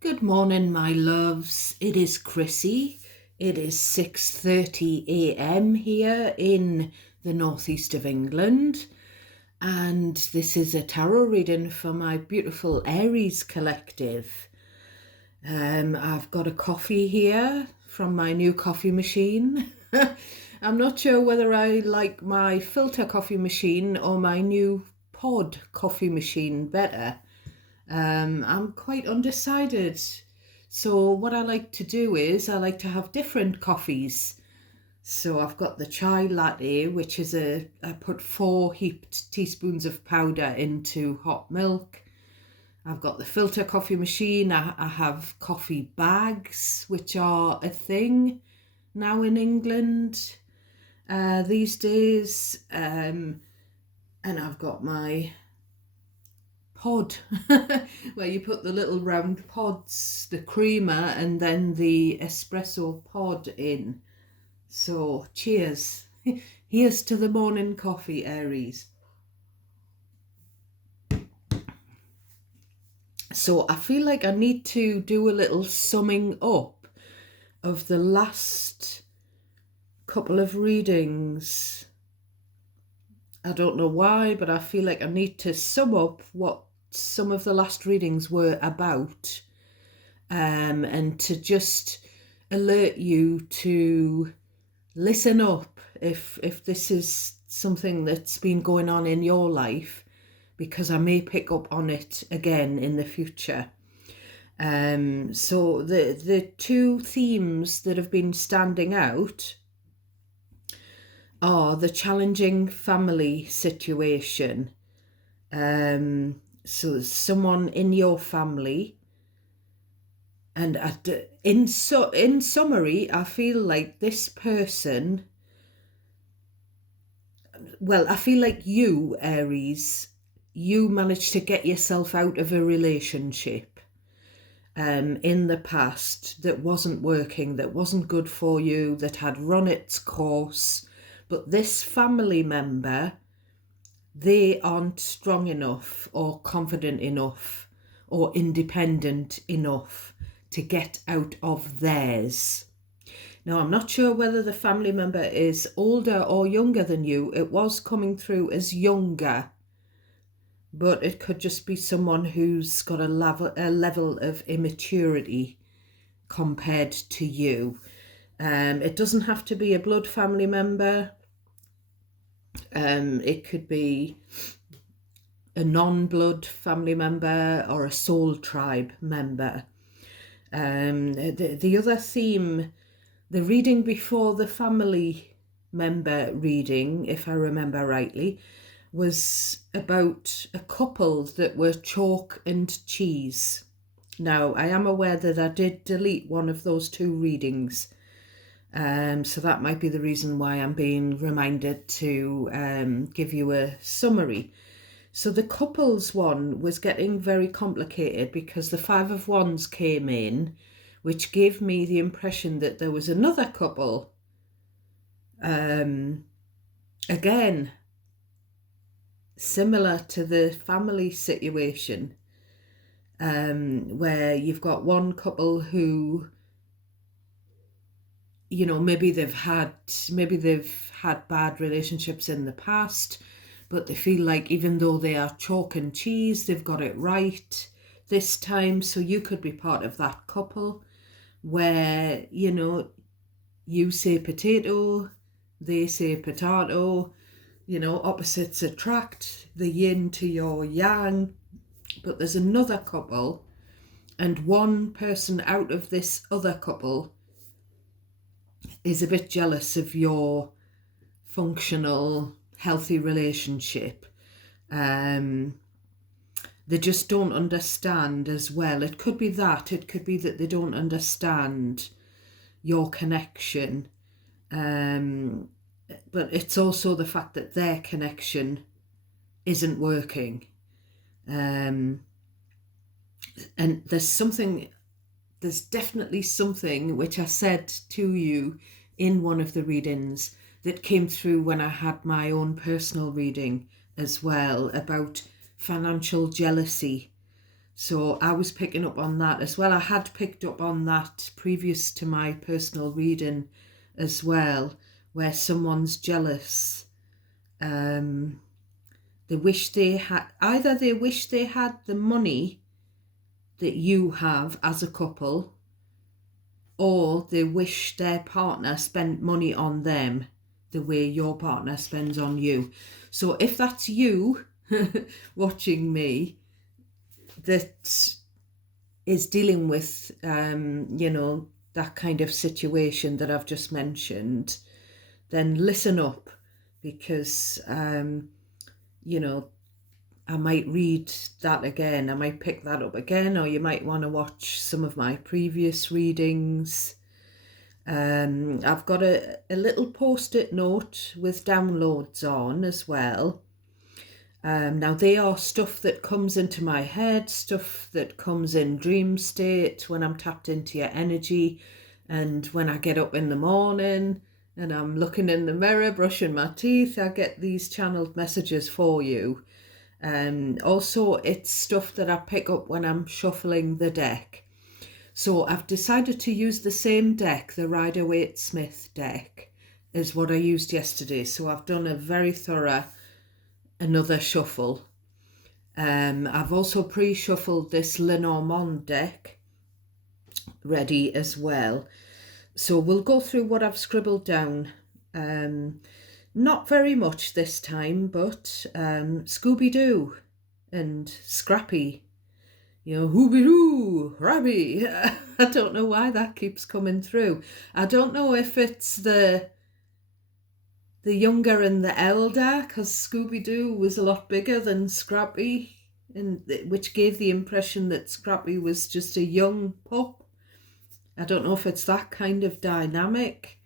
Good morning, my loves. It is Chrissy. It is 6:30 a.m. here in the northeast of England, and this is a tarot reading for my beautiful Aries collective. I've got a coffee here from my new coffee machine. I'm not sure whether I like my filter coffee machine or my new pod coffee machine better. I'm quite undecided. So what I like to do is I like to have different coffees. So I've got the chai latte, which is I put 4 heaped teaspoons of powder into hot milk. I've got the filter coffee machine. I have coffee bags, which are a thing now in England these days. And I've got my pod where you put the little round pods, the creamer, and then the espresso pod in. So cheers. Here's to the morning coffee, Aries. So I feel like I need to do a little summing up of the last couple of readings. I don't know why, but I feel like I need to sum up what some of the last readings were about, and to just alert you to listen up if this is something that's been going on in your life, because I may pick up on it again in the future. So the two themes that have been standing out are the challenging family situation. So someone in your family, and in summary, I feel like this person, well, I feel like you, Aries, you managed to get yourself out of a relationship in the past that wasn't working, that wasn't good for you, that had run its course. But this family member, they aren't strong enough or confident enough or independent enough to get out of theirs. Now, I'm not sure whether the family member is older or younger than you. It was coming through as younger, but it could just be someone who's got a level of immaturity compared to you. It doesn't have to be a blood family member. It could be a non-blood family member or a soul tribe member. The other theme, the reading before the family member reading, if I remember rightly, was about a couple that were chalk and cheese. Now, I am aware that I did delete one of those two readings, so that might be the reason why I'm being reminded to give you a summary. So the couples one was getting very complicated because the Five of Wands came in, which gave me the impression that there was another couple, again, similar to the family situation, where you've got one couple who, you know, maybe they've had bad relationships in the past, but they feel like even though they are chalk and cheese, they've got it right this time. So you could be part of that couple where, you know, you say potato, they say potato, you know, opposites attract, the yin to your yang. But there's another couple, and one person out of this other couple is a bit jealous of your functional, healthy relationship. They just don't understand as well. It could be that. It could be that they don't understand your connection. But it's also the fact that their connection isn't working. And there's definitely something which I said to you in one of the readings that came through when I had my own personal reading as well, about financial jealousy. So I was picking up on that as well. I had picked up on that previous to my personal reading as well, where someone's jealous. They wish they had, either they wish they had the money that you have as a couple, or they wish their partner spent money on them the way your partner spends on you. So if that's you watching me, that is dealing with, that kind of situation that I've just mentioned, then listen up, because, I might read that again. I might pick that up again, or you might want to watch some of my previous readings. I've got a little post-it note with downloads on as well. Now they are stuff that comes into my head, stuff that comes in dream state when I'm tapped into your energy, and when I get up in the morning and I'm looking in the mirror, brushing my teeth, I get these channeled messages for you. Also, it's stuff that I pick up when I'm shuffling the deck. So I've decided to use the same deck, the Rider-Waite-Smith deck, is what I used yesterday. So I've done a very thorough another shuffle. I've also pre-shuffled this Lenormand deck ready as well. So we'll go through what I've scribbled down. Not very much this time, but Scooby-Doo and Scrappy. Hooby-Doo, Rabby. I don't know why that keeps coming through. I don't know if it's the younger and the elder, because Scooby-Doo was a lot bigger than Scrappy, which gave the impression that Scrappy was just a young pup. I don't know if it's that kind of dynamic,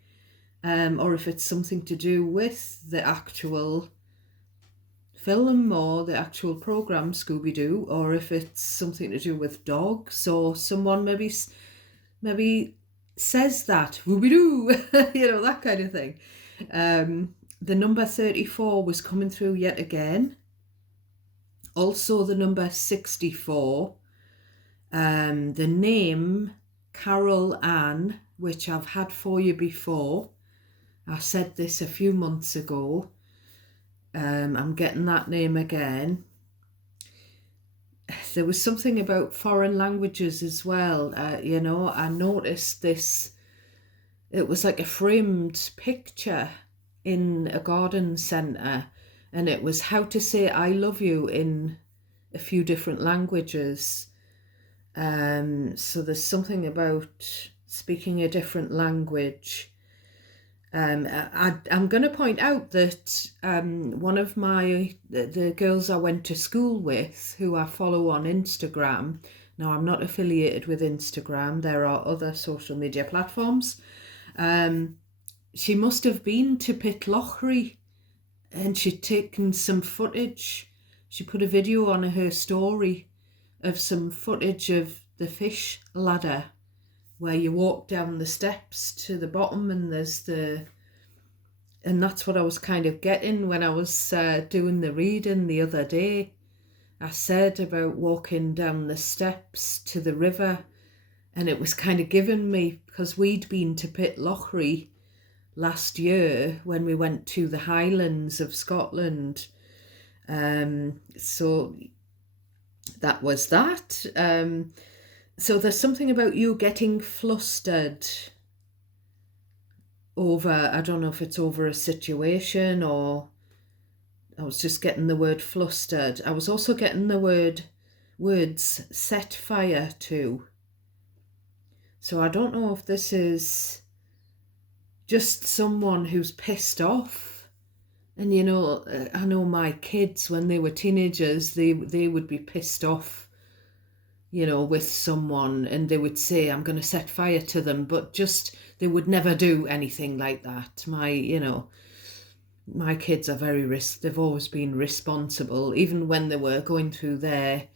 or if it's something to do with the actual film or the actual program Scooby-Doo, or if it's something to do with dogs, or someone maybe says that, Scooby-Doo, that kind of thing. The number 34 was coming through yet again. Also the number 64. The name Carol Ann, which I've had for you before. I said this a few months ago. I'm getting that name again. There was something about foreign languages as well. I noticed this. It was like a framed picture in a garden centre, and it was how to say I love you in a few different languages. So there's something about speaking a different language. I'm going to point out that one of the girls I went to school with, who I follow on Instagram. Now, I'm not affiliated with Instagram. There are other social media platforms. She must have been to Pitlochry, and she'd taken some footage. She put a video on her story of some footage of the fish ladder, where you walk down the steps to the bottom, and and that's what I was kind of getting when I was doing the reading the other day. I said about walking down the steps to the river, and it was kind of given me, because we'd been to Pitlochry last year when we went to the Highlands of Scotland. So that was that. So there's something about you getting flustered over, I don't know if it's over a situation, or I was just getting the word flustered. I was also getting the words set fire to. So I don't know if this is just someone who's pissed off. And I know my kids, when they were teenagers, they would be pissed off, with someone, and they would say, I'm going to set fire to them, but just, they would never do anything like that. My kids are they've always been responsible. Even when they were going through their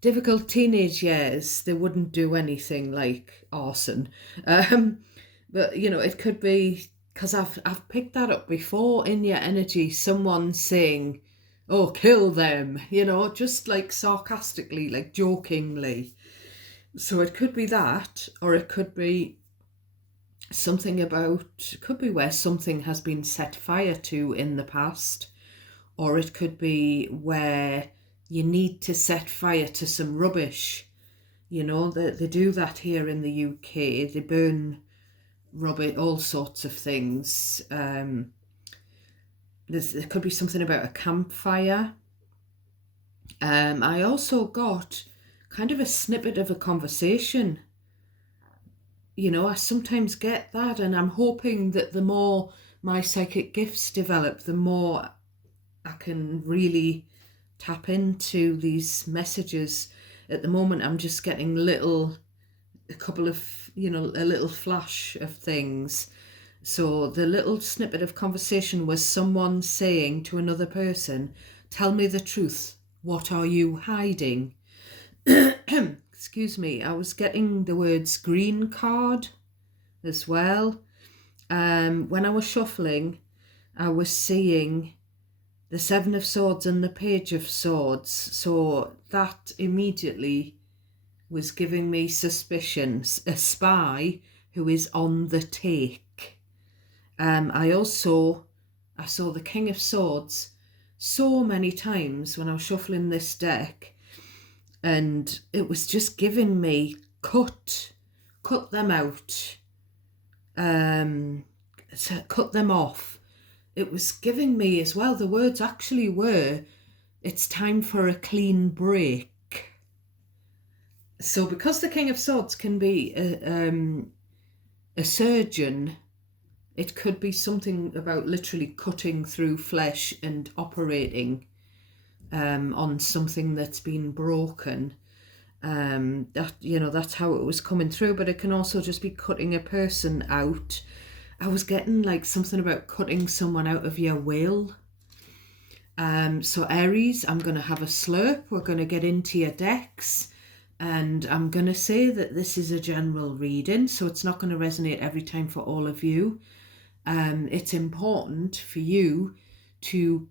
difficult teenage years, they wouldn't do anything like arson. But, it could be, because I've picked that up before in your energy, someone saying, oh, kill them, just like sarcastically, like jokingly. So it could be that, or it could be it could be where something has been set fire to in the past, or it could be where you need to set fire to some rubbish. They do that here in the UK. They burn rubbish, all sorts of things. There could be something about a campfire. I also got kind of a snippet of a conversation. I sometimes get that, and I'm hoping that the more my psychic gifts develop, the more I can really tap into these messages. At the moment, I'm just getting a couple of, a little flash of things. So the little snippet of conversation was someone saying to another person, "Tell me the truth. What are you hiding?" Excuse me. I was getting the words green card as well. When I was shuffling, I was seeing the Seven of Swords and the Page of Swords. So that immediately was giving me suspicions. A spy who is on the take. I saw the King of Swords so many times when I was shuffling this deck, and it was just giving me cut them out, cut them off. It was giving me as well, the words actually were, it's time for a clean break. So because the King of Swords can be a surgeon, it could be something about literally cutting through flesh and operating on something that's been broken. That's how it was coming through, but it can also just be cutting a person out. I was getting like something about cutting someone out of your will. So Aries, I'm going to have a slurp. We're going to get into your decks, and I'm going to say that this is a general reading, so it's not going to resonate every time for all of you. It's important for you to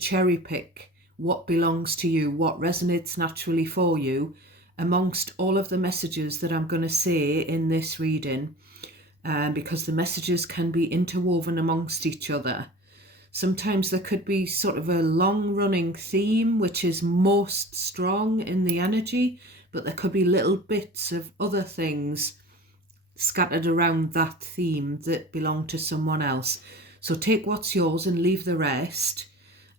cherry pick what belongs to you, what resonates naturally for you amongst all of the messages that I'm going to say in this reading, because the messages can be interwoven amongst each other. Sometimes there could be sort of a long-running theme which is most strong in the energy, but there could be little bits of other things scattered around that theme that belong to someone else. So take what's yours and leave the rest.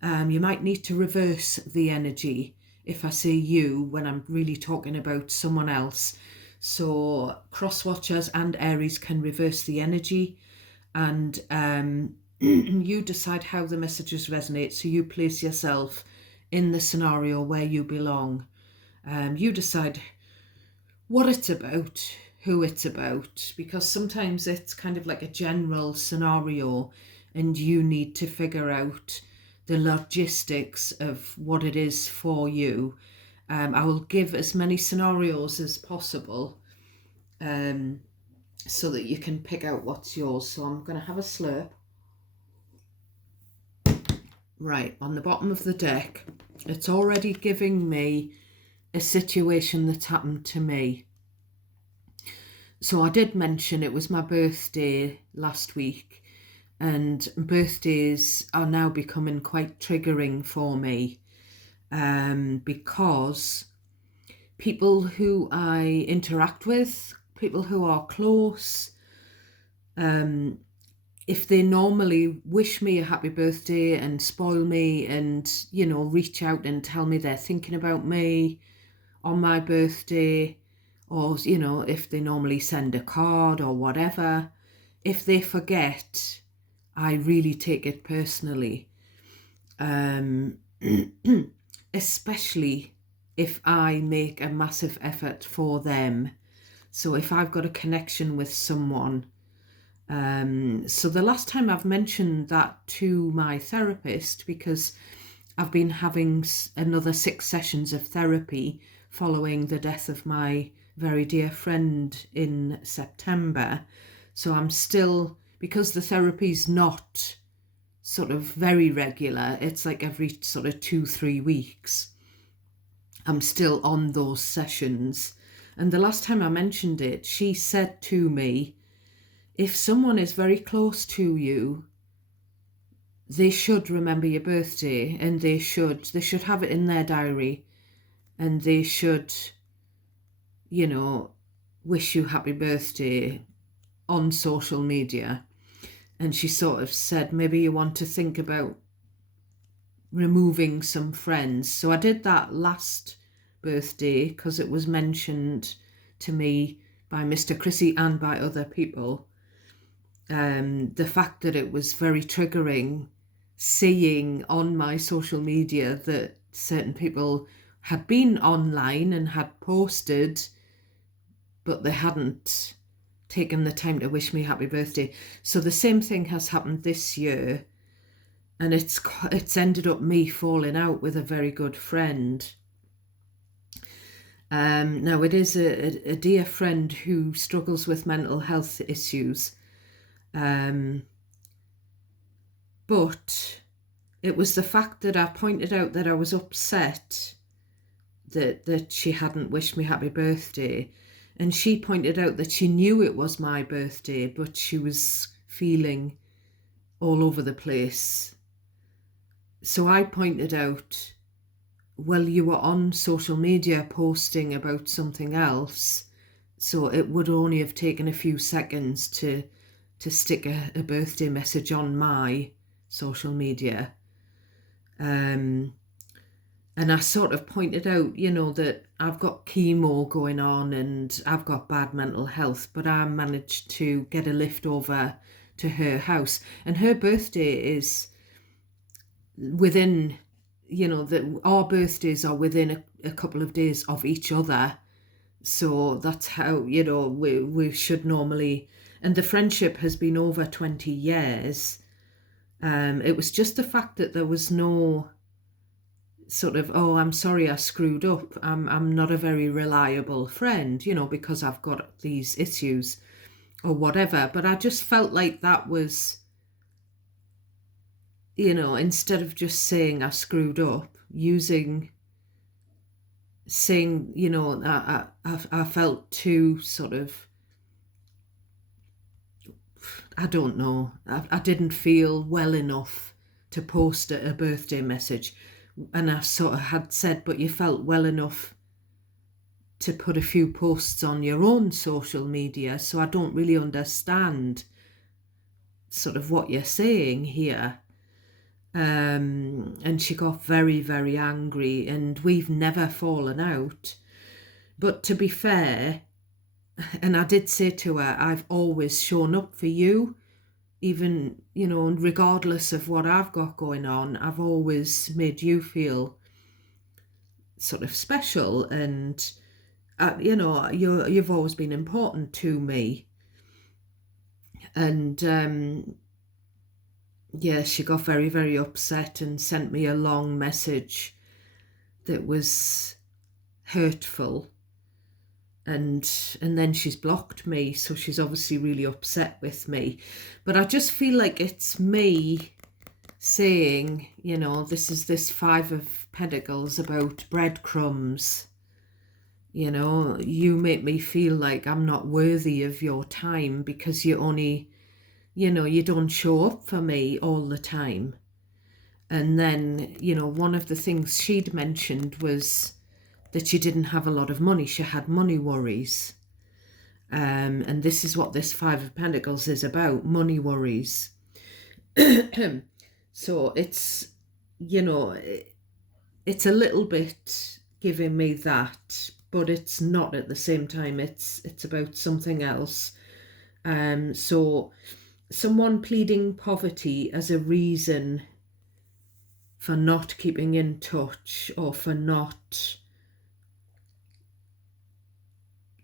You might need to reverse the energy if I say you when I'm really talking about someone else. So cross watchers and Aries can reverse the energy, and you decide how the messages resonate. So you place yourself in the scenario where you belong. You decide what it's about, who it's about, because sometimes it's kind of like a general scenario and you need to figure out the logistics of what it is for you. I will give as many scenarios as possible so that you can pick out what's yours. So I'm going to have a slurp. Right, on the bottom of the deck, it's already giving me a situation that's happened to me. So I did mention it was my birthday last week, and birthdays are now becoming quite triggering for me, because people who I interact with, people who are close, if they normally wish me a happy birthday and spoil me and, reach out and tell me they're thinking about me on my birthday, or, if they normally send a card or whatever, if they forget, I really take it personally. Especially if I make a massive effort for them. So if I've got a connection with someone, so the last time I've mentioned that to my therapist, because I've been having another 6 sessions of therapy following the death of my very dear friend in September. So I'm still, because the therapy's not sort of very regular. It's like every sort of 2-3 weeks. I'm still on those sessions. And the last time I mentioned it, she said to me, if someone is very close to you, they should remember your birthday, and they should have it in their diary, and they should, wish you happy birthday on social media. And she sort of said, maybe you want to think about removing some friends. So I did that last birthday because it was mentioned to me by Mr. Chrissy and by other people. The fact that it was very triggering seeing on my social media that certain people had been online and had posted, but they hadn't taken the time to wish me happy birthday. So the same thing has happened this year, and it's ended up me falling out with a very good friend. Now it is a dear friend who struggles with mental health issues. But it was the fact that I pointed out that I was upset that she hadn't wished me happy birthday. And she pointed out that she knew it was my birthday, but she was feeling all over the place. So I pointed out, well, you were on social media posting about something else, so it would only have taken a few seconds to stick a birthday message on my social media. And I sort of pointed out, that I've got chemo going on and I've got bad mental health, but I managed to get a lift over to her house. And her birthday is within, our birthdays are within a couple of days of each other. So that's how, we should normally, and the friendship has been over 20 years. It was just the fact that there was no sort of, oh, I'm sorry I screwed up. I'm not a very reliable friend, because I've got these issues or whatever. But I just felt like that was, instead of just saying I screwed up, saying, I felt too sort of, I don't know, I didn't feel well enough to post a birthday message. And I sort of had said, but you felt well enough to put a few posts on your own social media, so I don't really understand sort of what you're saying here. And she got very, very angry, and we've never fallen out. But to be fair, and I did say to her, I've always shown up for you, even, regardless of what I've got going on, I've always made you feel sort of special, and, you've always been important to me. And, she got very, very upset and sent me a long message that was hurtful. And then she's blocked me, so she's obviously really upset with me. But I just feel like it's me saying, this is this Five of Pentacles about breadcrumbs. You make me feel like I'm not worthy of your time because you only, you don't show up for me all the time. And then, one of the things she'd mentioned was that she didn't have a lot of money. She had money worries. And this is what this Five of Pentacles is about, money worries. So it's, it's a little bit giving me that, but it's not at the same time. It's about something else. So someone pleading poverty as a reason for not keeping in touch, or for not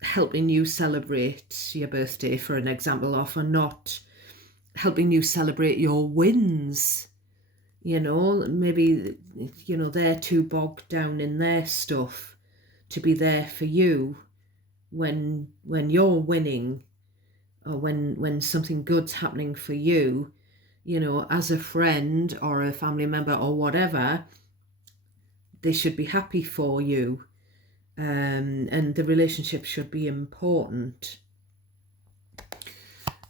helping you celebrate your birthday, for an example, or for not helping you celebrate your wins. Maybe, they're too bogged down in their stuff to be there for you when you're winning, or when something good's happening for you. you know, as a friend or a family member or whatever, they should be happy for you, and the relationship should be important.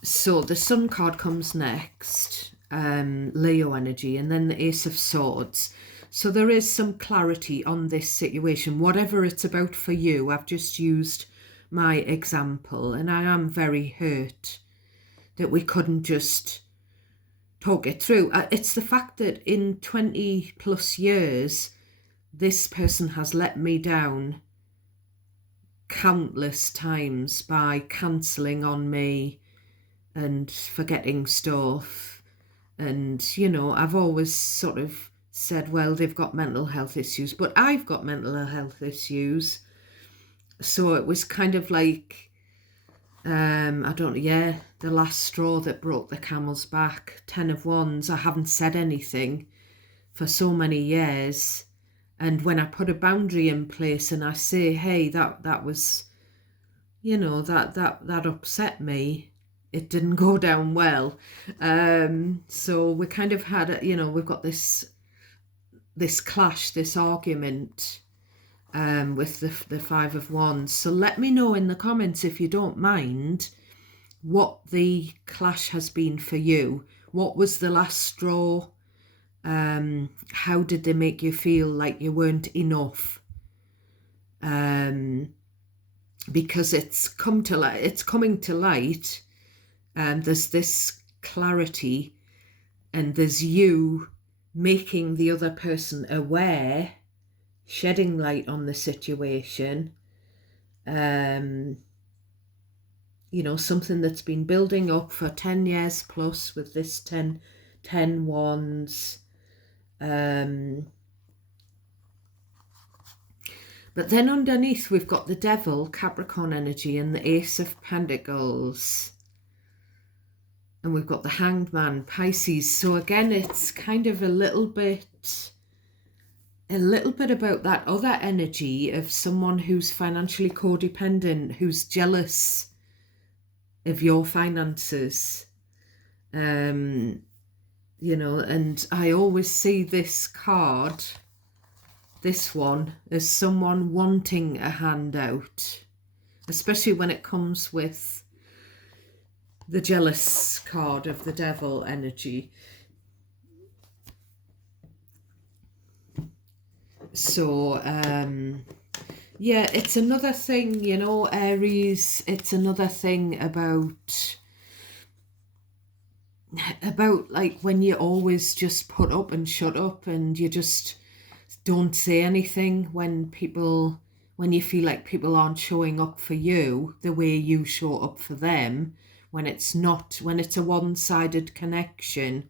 So the Sun card comes next, Leo energy, and then the Ace of Swords. So there is some clarity on this situation, whatever it's about for you. I've just used my example, and I am very hurt that we couldn't just talk it through. It's the fact that in 20 plus years, this person has let me down countless times by cancelling on me and forgetting stuff. And, you know, I've always sort of said, well, they've got mental health issues, but I've got mental health issues. So it was kind of like, the last straw that broke the camel's back. 10 of Wands, I haven't said anything for so many years. And when I put a boundary in place and I say, hey, that was, you know, that upset me, it didn't go down well. So we kind of had, we've got this clash, this argument with the Five of Wands. So let me know in the comments, if you don't mind, what the clash has been for you. What was the last straw? How did they make you feel like you weren't enough? Because it's coming to light. There's this clarity, and there's you making the other person aware, shedding light on the situation. Something that's been building up for 10 years plus with this 10 wands. But then underneath we've got the Devil, Capricorn energy, and the Ace of Pentacles. And we've got the Hanged Man, Pisces. So again, it's kind of a little bit about that other energy of someone who's financially codependent, who's jealous of your finances. And I always see this card, this one, as someone wanting a handout, especially when it comes with the jealous card of the Devil energy. So, it's another thing, Aries, it's another thing about like when you always just put up and shut up and you just don't say anything when you feel like people aren't showing up for you the way you show up for them, when it's a one-sided connection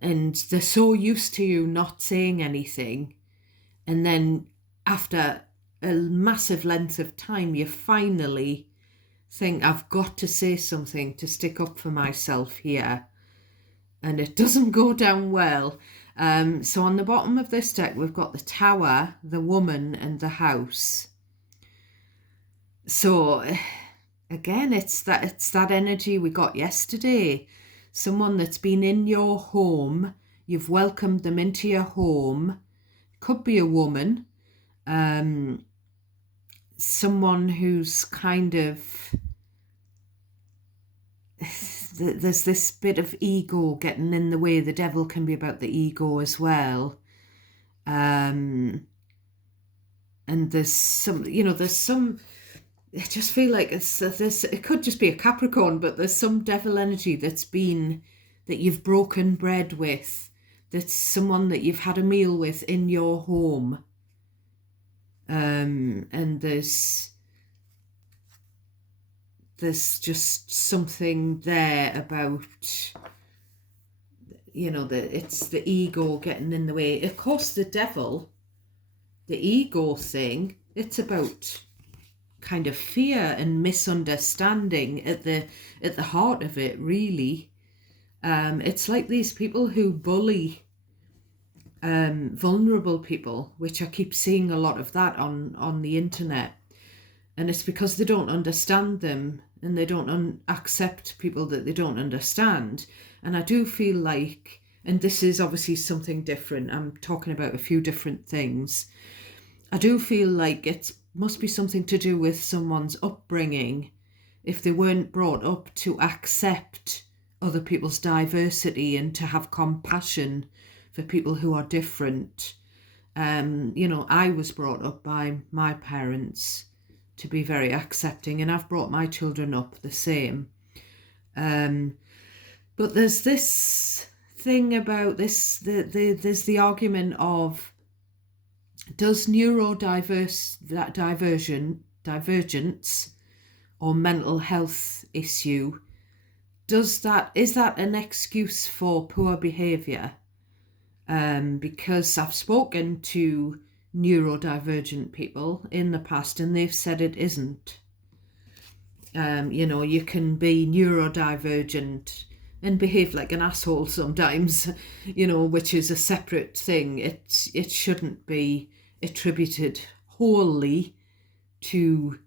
and they're so used to you not saying anything, and then after a massive length of time you finally think, I've got to say something to stick up for myself here, and it doesn't go down well. So on the bottom of this deck, we've got the Tower, the Woman, and the House. So again, it's that energy we got yesterday. Someone that's been in your home, you've welcomed them into your home. Could be a woman, someone who's kind of, there's this bit of ego getting in the way. The Devil can be about the ego as well. And there's some, I just feel like it could just be a Capricorn, but there's some Devil energy that you've broken bread with, that's someone that you've had a meal with in your home. And there's just something there about, it's the ego getting in the way. Of course, the Devil, the ego thing, it's about kind of fear and misunderstanding at the heart of it, really. It's like these people who bully vulnerable people, which I keep seeing a lot of that on the internet. And it's because they don't understand them, and they don't accept people that they don't understand. And I do feel like, and this is obviously something different, I'm talking about a few different things. I do feel like it must be something to do with someone's upbringing, if they weren't brought up to accept other people's diversity and to have compassion for people who are different. I was brought up by my parents to be very accepting, and I've brought my children up the same. But there's this thing about this, there's the argument of, does divergence or mental health issue, is that an excuse for poor behaviour? Because I've spoken to neurodivergent people in the past and they've said it isn't. You can be neurodivergent and behave like an asshole sometimes, which is a separate thing. It shouldn't be attributed wholly to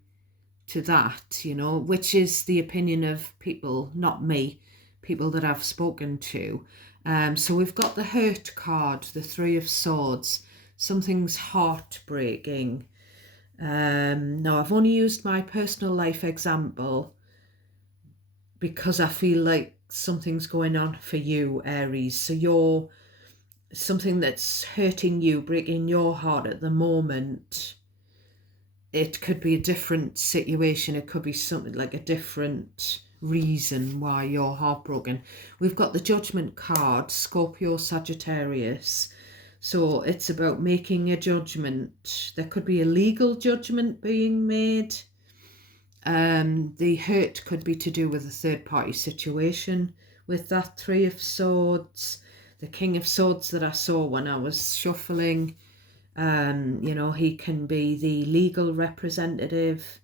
that, which is the opinion of people, not me, people that I've spoken to. So we've got the hurt card, the Three of Swords. Something's heartbreaking. Now, I've only used my personal life example because I feel like something's going on for you, Aries. So something that's hurting you, breaking your heart at the moment. It could be a different situation. It could be something like a different reason why you're heartbroken. We've got the Judgment card, Scorpio, Sagittarius. So it's about making a judgment. There could be a legal judgment being made. The hurt could be to do with a third party situation with that Three of Swords. The King of Swords that I saw when I was shuffling, he can be the legal representative.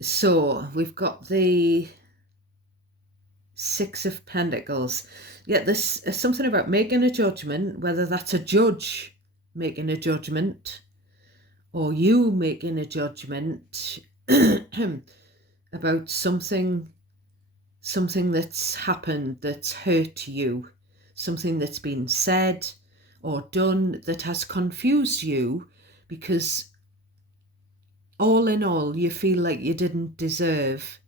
So we've got the Six of Pentacles. Yeah, there's something about making a judgment, whether that's a judge making a judgment or you making a judgment about something that's happened, that's hurt you, something that's been said or done that has confused you, because all in all, you feel like you didn't deserve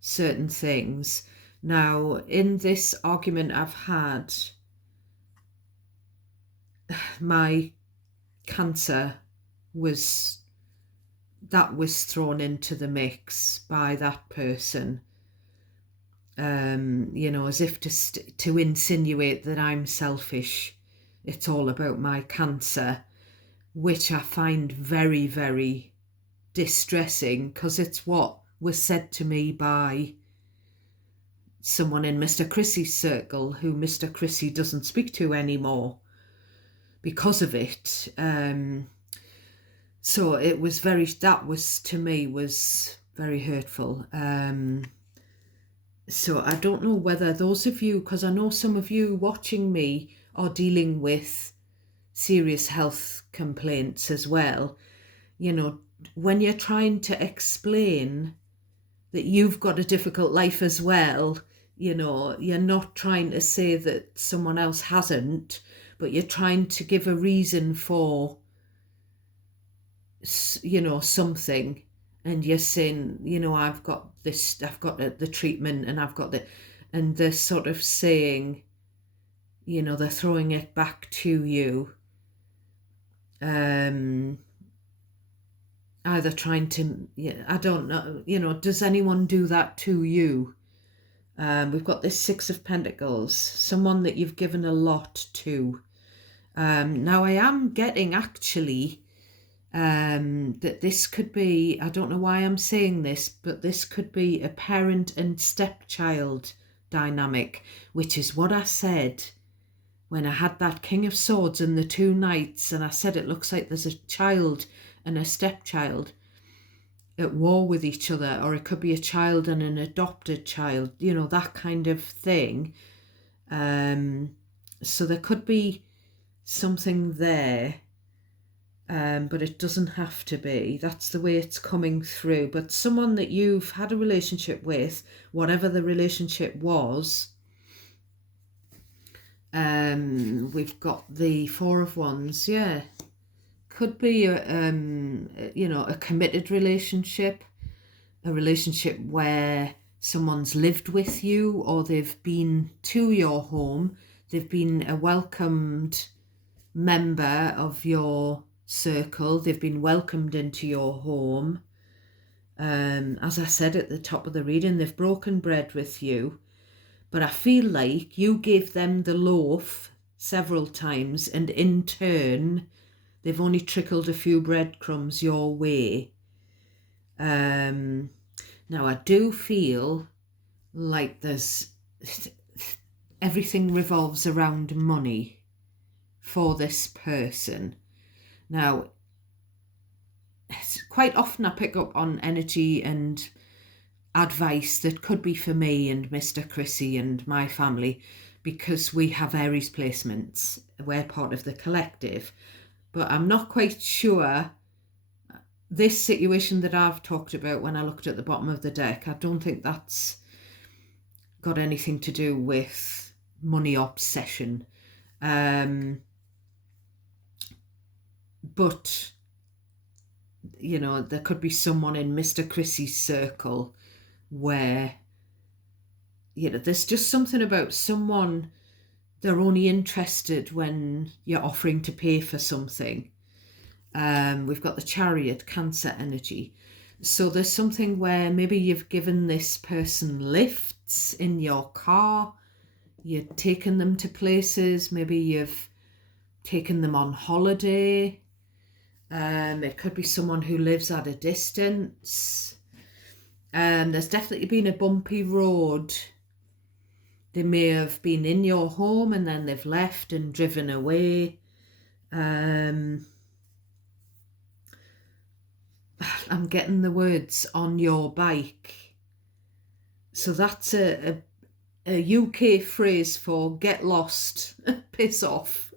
certain things. Now, in this argument I've had, my Cancer was thrown into the mix by that person, as if to insinuate that I'm selfish. It's all about my Cancer, which I find very, very distressing, because it's what was said to me by someone in Mr. Chrissy's circle, who Mr. Chrissy doesn't speak to anymore because of it. So it was to me was very hurtful. So I don't know whether those of you, because I know some of you watching me are dealing with serious health complaints as well. When you're trying to explain that you've got a difficult life as well, you're not trying to say that someone else hasn't, but you're trying to give a reason for, something, and you're saying, I've got this, I've got the treatment, and I've got and they're sort of saying, they're throwing it back to you, either trying to, I don't know, does anyone do that to you? We've got this Six of Pentacles, someone that you've given a lot to. Now I am getting actually that this could be, I don't know why I'm saying this, but this could be a parent and stepchild dynamic, which is what I said when I had that King of Swords and the two knights, and I said it looks like there's a child and a stepchild at war with each other, or it could be a child and an adopted child, that kind of thing. So there could be something there. but it doesn't have to be. That's the way it's coming through. But someone that you've had a relationship with, whatever the relationship was, we've got the Four of Wands. Yeah, could be a committed relationship, a relationship where someone's lived with you or they've been to your home, they've been a welcomed member of your circle, they've been welcomed into your home. As I said at the top of the reading, they've broken bread with you, but I feel like you gave them the loaf several times, and in turn they've only trickled a few breadcrumbs your way. Now I do feel like everything revolves around money for this person. Now, quite often I pick up on energy and advice that could be for me and Mr. Chrissy and my family, because we have Aries placements. We're part of the collective. But I'm not quite sure this situation that I've talked about when I looked at the bottom of the deck, I don't think that's got anything to do with money obsession. But, there could be someone in Mr. Chrissy's circle where, there's just something about someone, they're only interested when you're offering to pay for something. We've got the Chariot, Cancer energy. So there's something where maybe you've given this person lifts in your car, you've taken them to places, maybe you've taken them on holiday. It could be someone who lives at a distance. There's definitely been a bumpy road. They may have been in your home and then they've left and driven away. I'm getting the words on your bike. So that's a UK phrase for get lost, piss off.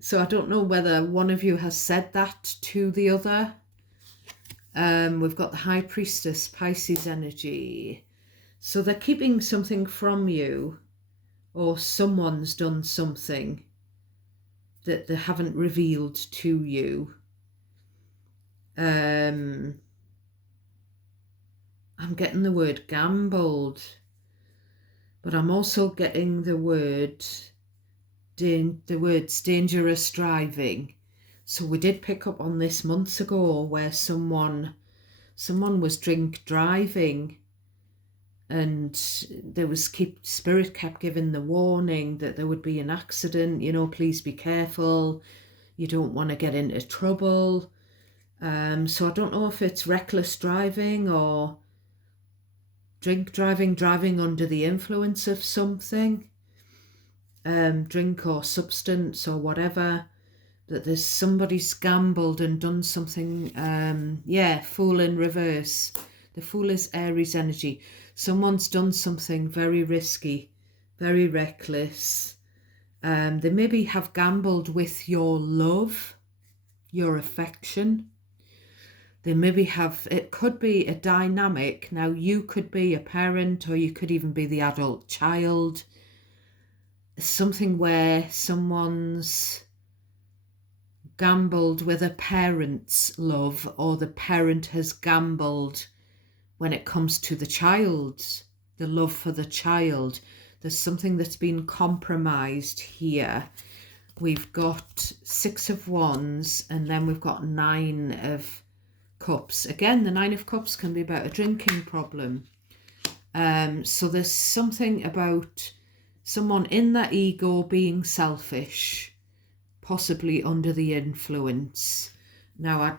So I don't know whether one of you has said that to the other. We've got the High Priestess, Pisces energy. So they're keeping something from you, or someone's done something that they haven't revealed to you. I'm getting the word gambled, but I'm also getting the words dangerous driving. So we did pick up on this months ago where someone was drink driving, and there was spirit kept giving the warning that there would be an accident, please be careful, you don't want to get into trouble. So I don't know if it's reckless driving or drink driving under the influence of something, drink or substance or whatever, that there's somebody's gambled and done something. Fool in reverse. The Fool is Aries energy. Someone's done something very risky, very reckless. They maybe have gambled with your love, your affection. They maybe it could be a dynamic. Now, you could be a parent or you could even be the adult child. Something where someone's gambled with a parent's love, or the parent has gambled when it comes to the child, the love for the child. There's something that's been compromised here. We've got 6 of Wands and then we've got 9 of Cups. Again, the 9 of Cups can be about a drinking problem. So there's something about someone in that ego being selfish, possibly under the influence. Now, I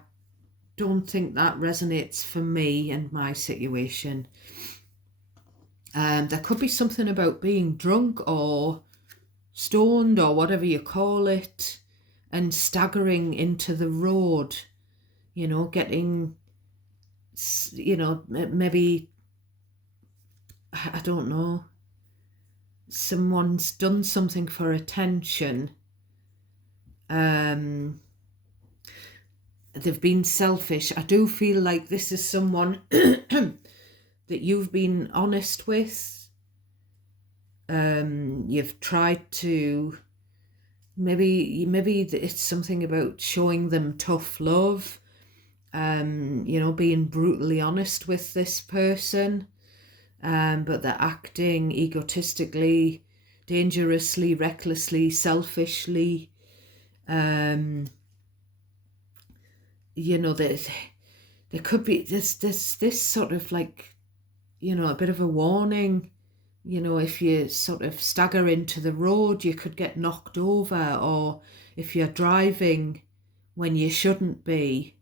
don't think that resonates for me and my situation. There could be something about being drunk or stoned or whatever you call it and staggering into the road, getting, maybe, I don't know, someone's done something for attention. they've been selfish. I do feel like this is someone that you've been honest with. You've tried to, maybe it's something about showing them tough love, being brutally honest with this person, but they're acting egotistically, dangerously, recklessly, selfishly. There could be this sort of like, a bit of a warning. If you sort of stagger into the road, you could get knocked over, or if you're driving when you shouldn't be,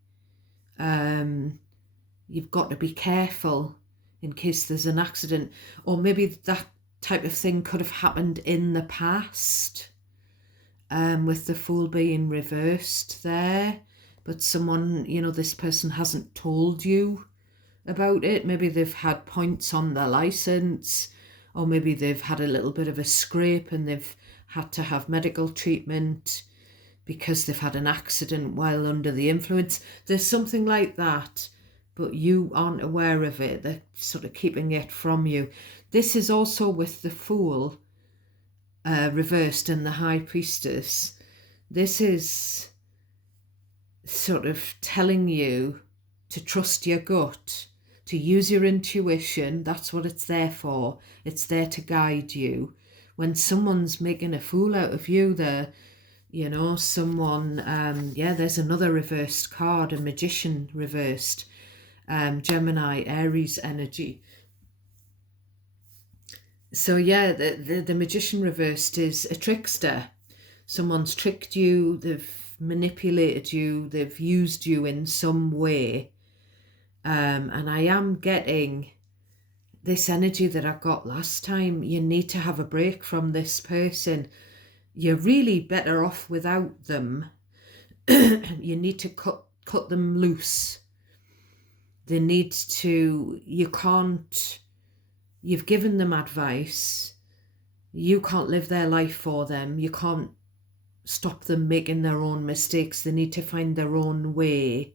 you've got to be careful in case there's an accident. Or maybe that type of thing could have happened in the past, with the Fool being reversed there. But someone, this person hasn't told you about it. Maybe they've had points on their license, or maybe they've had a little bit of a scrape and they've had to have medical treatment because they've had an accident while under the influence. There's something like that, but you aren't aware of it. They're sort of keeping it from you. This is also with the Fool reversed and the High Priestess. This is sort of telling you to trust your gut, to use your intuition. That's what it's there for. It's there to guide you. When someone's making a fool out of you, someone, there's another reversed card, a Magician reversed, Gemini, Aries energy. So the Magician reversed is a trickster. Someone's tricked you, they've manipulated you, they've used you in some way. And I am getting this energy that I got last time. You need to have a break from this person. You're really better off without them. You need to cut them loose. They need to, you've given them advice. You can't live their life for them. You can't stop them making their own mistakes. They need to find their own way.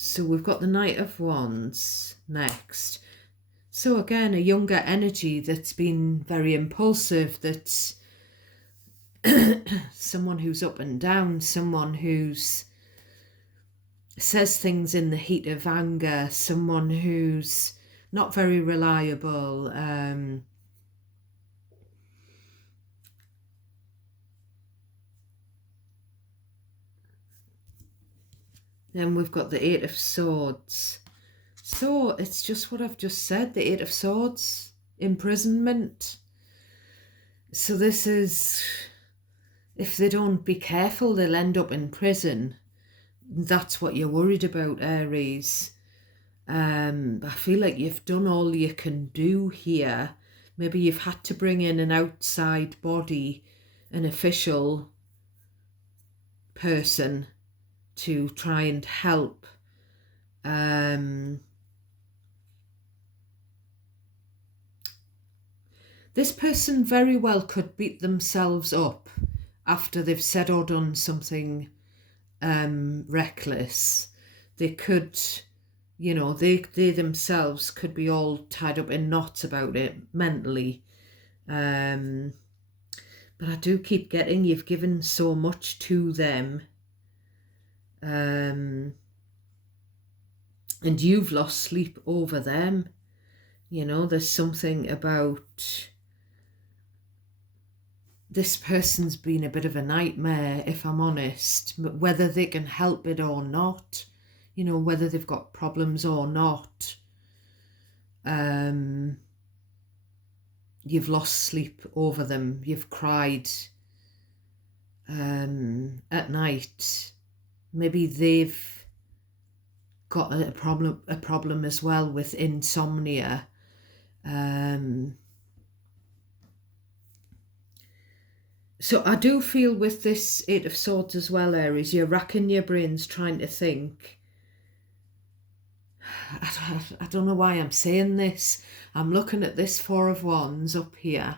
So we've got the Knight of Wands next. So again, a younger energy that's been very impulsive, that's someone who's up and down, someone who's says things in the heat of anger, someone who's not very reliable. Then we've got the Eight of Swords. So it's just what I've just said, the Eight of Swords, imprisonment. So this is, if they don't be careful, they'll end up in prison. That's what you're worried about, Aries. I feel like you've done all you can do here. Maybe you've had to bring in an outside body, an official person to try and help. This person very well could beat themselves up after they've said or done something reckless. They could, they themselves could be all tied up in knots about it mentally. But I do keep getting, you've given so much to them. And you've lost sleep over them. There's something about this person's been a bit of a nightmare, if I'm honest, whether they can help it or not, whether they've got problems or not. You've lost sleep over them. You've cried at night. Maybe they've got a problem as well with insomnia. So I do feel with this Eight of Swords as well, Aries, you're racking your brains trying to think, I don't know why I'm saying this. I'm looking at this Four of Wands up here.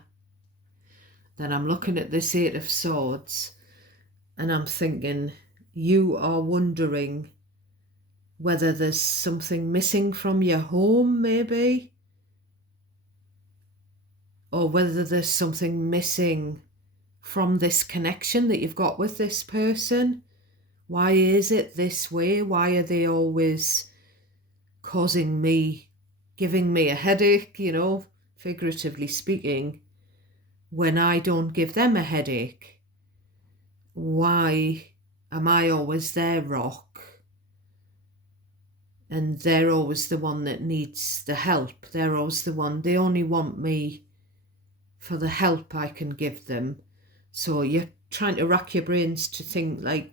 Then I'm looking at this Eight of Swords. And I'm thinking, you are wondering whether there's something missing from your home, maybe. Or whether there's something missing from this connection that you've got with this person. Why is it this way? Why are they always giving me a headache, figuratively speaking, when I don't give them a headache? Why am I always their rock? And they're always the one that needs the help. They're always the one, they only want me for the help I can give them. So you're trying to rack your brains to think, like,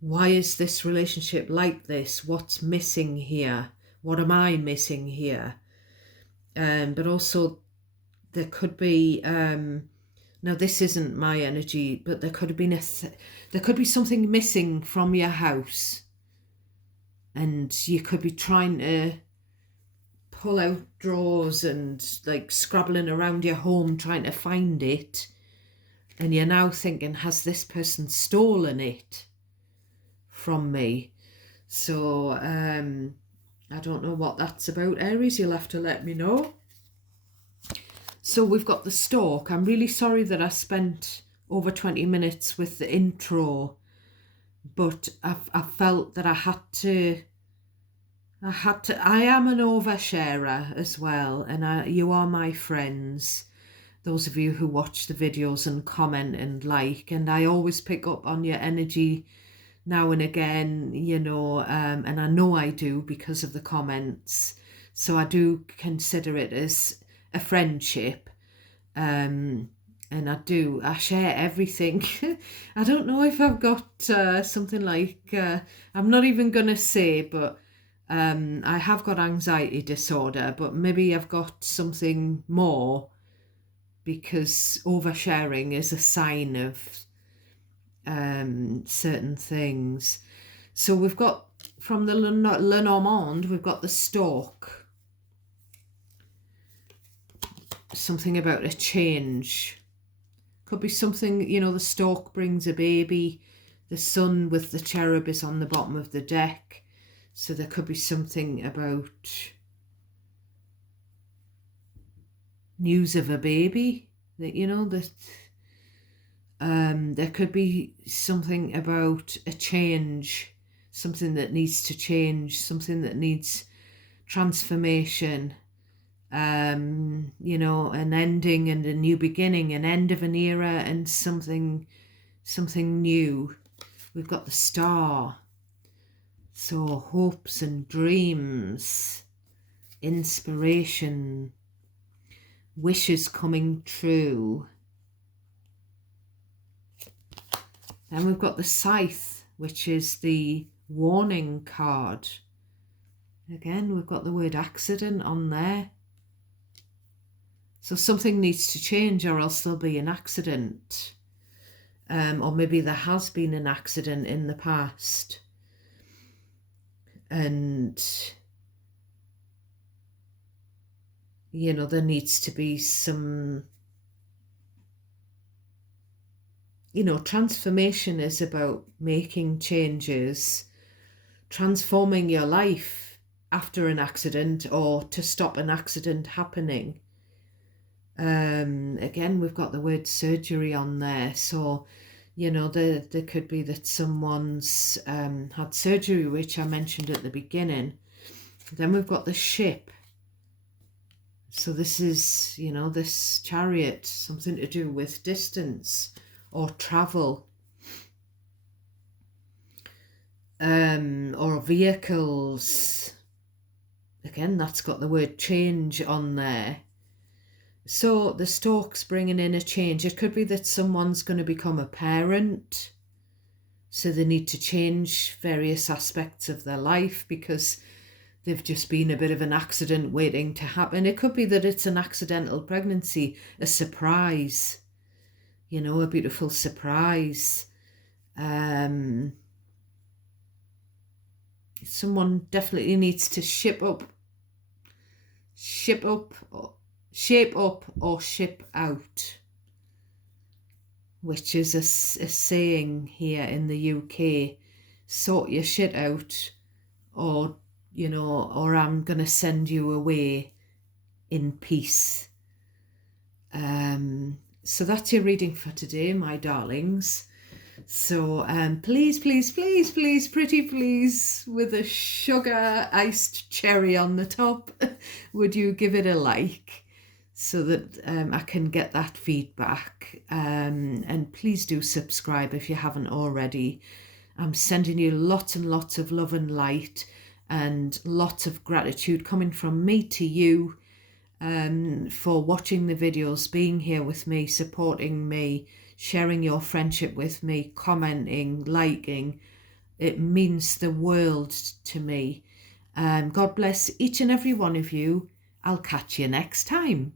why is this relationship like this? What's missing here? What am I missing here? But also there could be, now this isn't my energy, but there could have been there could be something missing from your house, and you could be trying to pull out drawers and like scrabbling around your home trying to find it, and you're now thinking, has this person stolen it from me? So I don't know what that's about, Aries. You'll have to let me know. So we've got the Stork. I'm really sorry that I spent over 20 minutes with the intro, but I felt that I am an oversharer as well, and you are my friends, those of you who watch the videos and comment and like, and I always pick up on your energy now and again, and I know I do because of the comments. So I do consider it as a friendship. And I share everything. I don't know if I've got something like, I'm not even going to say, but I have got anxiety disorder, but maybe I've got something more, because oversharing is a sign of certain things. So we've got, from the Lenormand, we've got the Stork. Something about a change. Could be something, the Stork brings a baby. The sun with the cherub is on the bottom of the deck. So there could be something about news of a baby. That, there could be something about a change. Something that needs to change. Something that needs transformation. An ending and a new beginning, an end of an era and something new. We've got the Star. So hopes and dreams, inspiration, wishes coming true. Then we've got the Scythe, which is the warning card. Again, we've got the word accident on there. So something needs to change, or else there'll be an accident. Or maybe there has been an accident in the past. And, there needs to be some, transformation is about making changes, transforming your life after an accident or to stop an accident happening. Again, we've got the word surgery on there. So, there could be that someone's had surgery, which I mentioned at the beginning. Then we've got the Ship. So this is, this Chariot, something to do with distance or travel. Or vehicles. Again, that's got the word change on there. So the Stork's bringing in a change. It could be that someone's going to become a parent, so they need to change various aspects of their life because they've just been a bit of an accident waiting to happen. It could be that it's an accidental pregnancy, a surprise, a beautiful surprise. Someone definitely needs to shape up, or ship out, which is a saying here in the UK. Sort your shit out, or or I'm gonna send you away in peace. So that's your reading for today, my darlings. So please, please, please, please, pretty please, with a sugar iced cherry on the top, would you give it a like, so that I can get that feedback. And please do subscribe if you haven't already. I'm sending you lots and lots of love and light, and lots of gratitude coming from me to you, for watching the videos, being here with me, supporting me, sharing your friendship with me, commenting, liking. It means the world to me. God bless each and every one of you. I'll catch you next time.